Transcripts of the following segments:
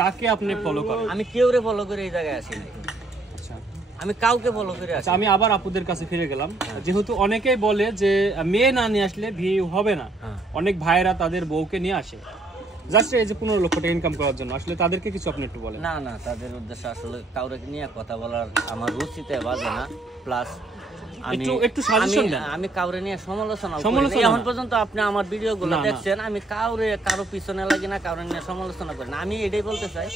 কাকে আপনি ফলো করেন? আমি কেউরে ফলো করে এই জায়গায় আসি নাই। আচ্ছা, আমি কাউকে ফলো করে আসি। আমি আবার আপুদের কাছে ফিরে গেলাম। যেহেতু অনেকেই বলে যে মেয়ে না নিয়ে আসলে ভিউ হবে না, অনেক ভাইয়েরা তাদের বউকে নিয়ে আসে জাস্ট এই যে 15 লক্ষ টাকা ইনকাম করার জন্য, আসলে তাদেরকে কিছু আপনি একটু বলেন। না না, তাদের উদ্দেশ্যে আসলে কাউরে নিয়ে কথা বলার আমার রুচিতে বাজে না। প্লাস আমি কাউরে নিয়ে সমালোচনা করি। এখন পর্যন্ত আপনি আমার ভিডিওগুলো দেখছেন, আমি কারো পিছনে লাগি না, কাউরে নিয়ে সমালোচনা করি না। আমি এটাই বলতে চাই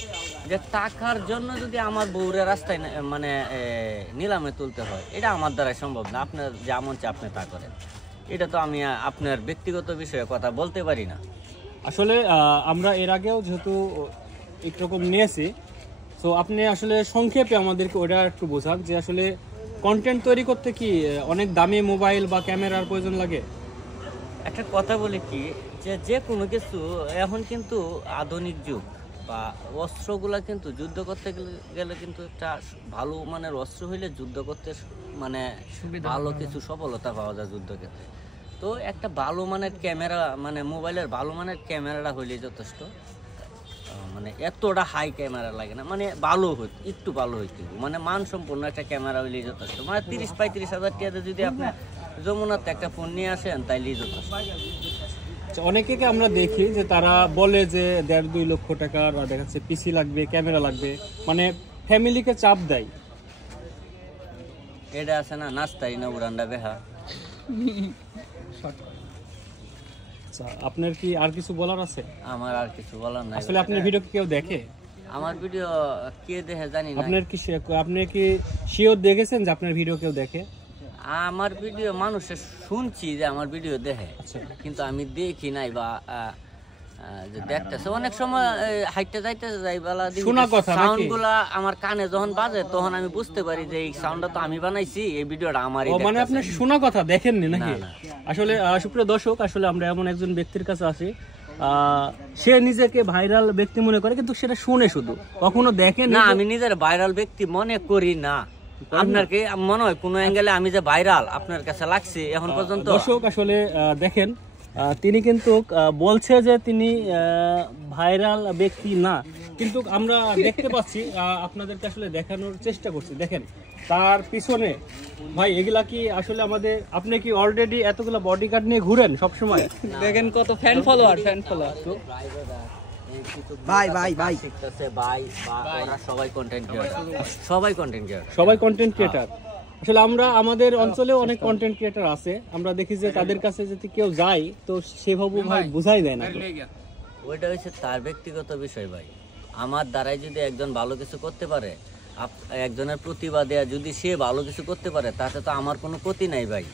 যে টাকার জন্য যদি আমার বউরে রাস্তায় মানে নিলামে তুলতে হয়, এটা আমার দ্বারা সম্ভব না। আপনার যেমন চাই আপনি তা করেন, এটা তো আমি আপনার ব্যক্তিগত বিষয়ে কথা বলতে পারি না। আসলে আমরা এর আগেও যেহেতু একরকম নিয়েছি, তো আপনি আসলে সংক্ষেপে আমাদেরকে ওটা একটু বোঝাক যে আসলে কন্টেন্ট তৈরি করতে কি অনেক দামি মোবাইল বা ক্যামেরার প্রয়োজন লাগে? একটা কথা বলি কি, যে কোনো কিছু এখন কিন্তু আধুনিক যুগ, বা অস্ত্রগুলা কিন্তু যুদ্ধ করতে গেলে কিন্তু একটা ভালো মানের অস্ত্র হইলে যুদ্ধ করতে মানে ভালো কিছু সফলতা পাওয়া যায় যুদ্ধক্ষেত্রে। তো একটা ভালো মানের ক্যামেরা, মানে মোবাইলের ভালো মানের ক্যামেরাটা হইলেই যথেষ্ট। মানে এতটা হাই ক্যামেরা লাগে না, মানে ভালো একটু ভালো হইতে, মানে মানসম্পন্ন একটা ক্যামেরা হইলেই যথেষ্ট। মানে 30-35 হাজার টাকাতে যদি আপনি যমুনাতে একটা ফোন নিয়ে আসেন তাইলেই যথেষ্ট। অনেকে আমরা দেখি যে তারা বলে যে 1.5-2 লক্ষ টাকার দেখাচ্ছে পিসি লাগবে, ক্যামেরা লাগবে, মানে ফ্যামিলিকে চাপ দেয়। এটা আছে না, নাস্তাই না উড়ান্ডা বেহা। আপনার কি আর কিছু বলার আছে? আমার আর কিছু বলার নাই। আসলে আপনার ভিডিও কেউ দেখে? আমার ভিডিও কে দেখে জানি না। আপনি কি শিওর দেখেছেন যে আপনার ভিডিও কেউ দেখে? আমার ভিডিও মানুষের শুনছি যে আমার ভিডিও দেখে, কিন্তু আমি দেখি নাই বা যে দেখতেছে। অনেক সময় হাইটে যাইতে যাই বেলা সাউন্ড গুলা আমার কানে যখন বাজে তখন আমি বুঝতে পারি যে এই সাউন্ডটা তো আমি বানাইছি, এই ভিডিওটা আমারই। মানে আপনি শোনা কথা দেখেননি নাকি? আসলে সুপ্রিয় দর্শক, আসলে আমরা এমন একজন ব্যক্তির কাছে আসি, সে নিজেকে ভাইরাল ব্যক্তি মনে করে কিন্তু সেটা শুনে, শুধু কখনো দেখেন না। আমি নিজের ভাইরাল ব্যক্তি মনে করি না। আপনার কি মনে হয় কোন অ্যাঙ্গেলে আমি যে ভাইরাল আপনার কাছে লাগছে এখন পর্যন্ত? দর্শক আসলে দেখেন, তিনি কিন্তু বলছে যে তিনি ভাইরাল ব্যক্তি না, কিন্তু আমরা দেখতে পাচ্ছি, আপনাদেরকে আসলে দেখানোর চেষ্টা করছি। দেখেন তার পিছনে ভাই, এগুলা কি আসলে আমাদের, আপনি কি অলরেডি এতগুলা বডিগার্ড নিয়ে ঘুরেন সব সময়? দেখেন কত ফ্যান ফলোয়ার। ভাই ভাই ভাই শিখতেছে ভাই, ওরা সবাই কন্টেন্ট ক্রিয়েটর, সবাই কন্টেন্ট ক্রিয়েটর। আসলে আমরা আমাদের অঞ্চলেও অনেক কন্টেন্ট ক্রিয়েটর আছে, আমরা দেখি যে তাদের কাছে যদি কেউ যায় তো সেভাবে ভাই বুঝাই দেয় না। ওইটা হচ্ছে তার ব্যক্তিগত বিষয় ভাই। আমার দ্বারাই যদি একজন ভালো কিছু করতে পারে, একজনের প্রতিবাদে যদি সে ভালো কিছু করতে পারে, তাতে তো আমার কোনো ক্ষতি নাই ভাই।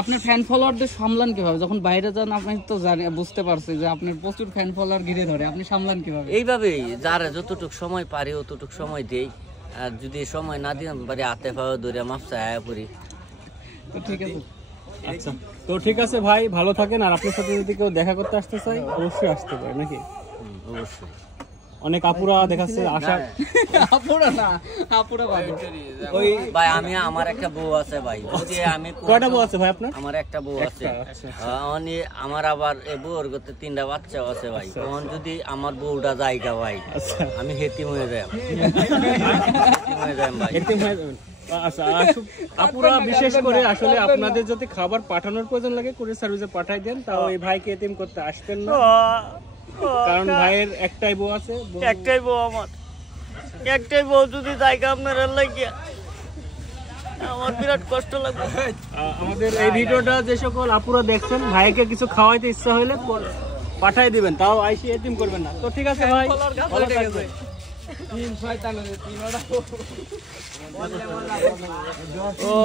আপনার ফ্যান ফলোয়ারদের সামলান কিভাবে যখন বাইরে যান? আপনি তো জানেন, বুঝতে পারছি যে আপনার প্রচুর ফ্যান ফলোয়ার ঘিরে ধরে, আপনি সামলান কিভাবে? এইভাবেই যারা যতটুকু সময় পারি অতটুকু সময় দেই, আর যদি সময় না দিতে পারি হাতে পাওয়া ধরে মাপসা আয়া পড়ি। তো ঠিক আছে। আচ্ছা, তো ঠিক আছে ভাই, ভালো থাকেন। আর আপনার সাথে যদি কেউ দেখা করতে আসতে চাই অবশ্যই আসতে পারে নাকি? অবশ্যই। অনেক আপুরা দেখাচ্ছে আশা। আপুরা না, আপুরা বাদে ওই ভাই, আমি আমার একটা বউ আছে ভাই। যদি আমি কয়টা বউ আছে ভাই আপনার? আমার একটা বউ আছে। আমার আবার এই বউর করতে 3টা বাচ্চাও আছে ভাই। তখন যদি আমার বউটা জায়গা ভাই, আমি হেতিম হয়ে যাই। আচ্ছা, আপুরা বিশেষ করে আসলে আপনাদের যদি খাবার পাঠানোর প্রয়োজন লাগে কুরিয়ার সার্ভিসে পাঠাই দেন, তাও এই ভাইকে এতিম করতে আসবেন না, কারণ ভাইয়ের একটাই বউ আছে। একটাই বউ, আমার একটাই বউ, যদি জায়গা আপনারা লাগিয়ে আমার বিরাট কষ্ট লাগবে। আমাদের এই ভিডিওটা যে সকল আপুরা দেখছেন, ভাইকে কিছু খাওয়াইতে ইচ্ছা হইলে পাঠাই দিবেন, তাও আইসি এতিম করবেন না। তো ঠিক আছে ভাই, ভালো থাকবেন।